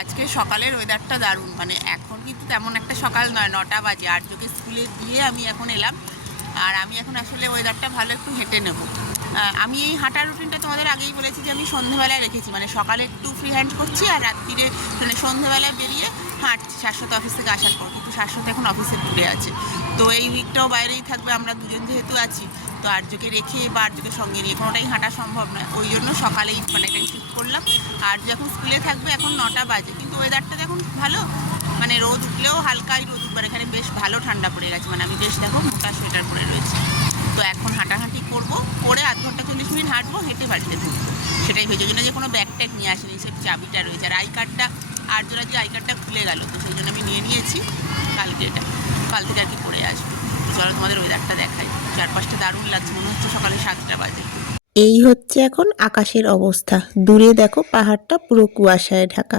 আজকে সকালের ওয়েদারটা দারুণ, মানে এখন কিন্তু তেমন একটা সকাল নয়, 9টা বাজে। আর্যকে স্কুলে দিয়ে আমি এখন এলাম, আর আমি এখন আসলে ওয়েদারটা ভালো একটু হেঁটে নেব। আমি এই হাঁটার রুটিনটা তোমাদের আগেই বলেছি যে আমি সন্ধ্যেবেলায় রেখেছি, মানে সকালে একটু ফ্রি হ্যান্ড করছি আর রাত্রিরে মানে সন্ধ্যেবেলায় বেরিয়ে হাঁটছি শাশ্বত অফিস থেকে আসার পর। কিন্তু শাশ্বত এখন অফিসে ঘুরে আছে, তো এই উইকটাও বাইরেই থাকবে, আমরা দুজন যেহেতু আছি। তো আর্যকে রেখে বা আর্যকে সঙ্গে নিয়ে কোনোটাই হাঁটা সম্ভব নয়, ওই জন্য সকালেই মানে এটাই শিফট করলাম। আর যখন স্কুলে থাকবে, এখন 9টা বাজে, কিন্তু ওয়েদারটা এখন ভালো, মানে রোদ উঠলেও হালকাই রোদ উঠবার, এখানে বেশ ভালো ঠান্ডা পড়ে গেছে, মানে আমি বেশ দেখো মোটা সোয়েটার পরে রয়েছে। তো এখন হাঁটাহাঁটি করবো, করে আধ ঘন্টা 40 মিনিট হাঁটবো, হেঁটে বাড়িতে ঢুকবো। সেটাই হয়েছে, জন্য যে কোনো ব্যাগ ট্যাগ নিয়ে আসেনি, সে চাবিটা রয়েছে। আর আই কার্ডটা আর্যরা যে আই কার্ডটা খুলে গেল, তো সেই জন্য আমি নিয়ে নিয়েছি। কালকে এটা কাল থেকে আর কি পরে আসবো। চলো তোমাদের ওয়েদারটা দেখাই, চারপাশটা দারুণ লাগছে, মনে হচ্ছে সকালে 7টা বাজে। এই হচ্ছে এখন আকাশের অবস্থা। দূরে দেখো পাহাড়টা পুরো কুয়াশায় ঢাকা।